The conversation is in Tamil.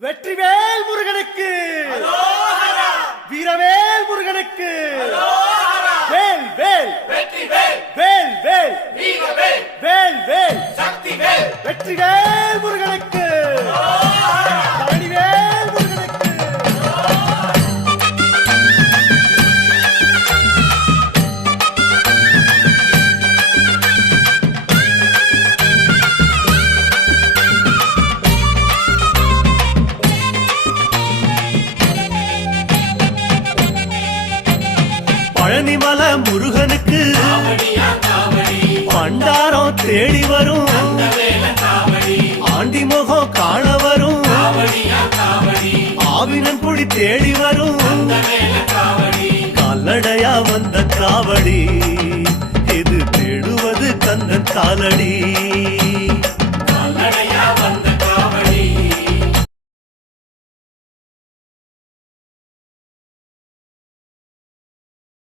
வெற்றிவேல் முருகனுக்கு, வீரவேல் முருகனுக்கு, வேல் வேல் வெற்றிவேல், வேல் வேல் வீரவேல், வேல் வேல் சக்திவேல், வெற்றிவேல் முருகனுக்கு, பழனிவேல் முருகனுக்கு. பழனிமல முருகனுக்கு காவடியா காவடி, பண்டாரம் தேடி வரும், வேல காவடி, ஆண்டி முகம் காண வரும், காவடியா காவடி, ஆவினன் குடி தேடி வரும், வேல காவடி, கால்நடையா வந்த காவடி, இது தேடுவது கந்தன் காலடி.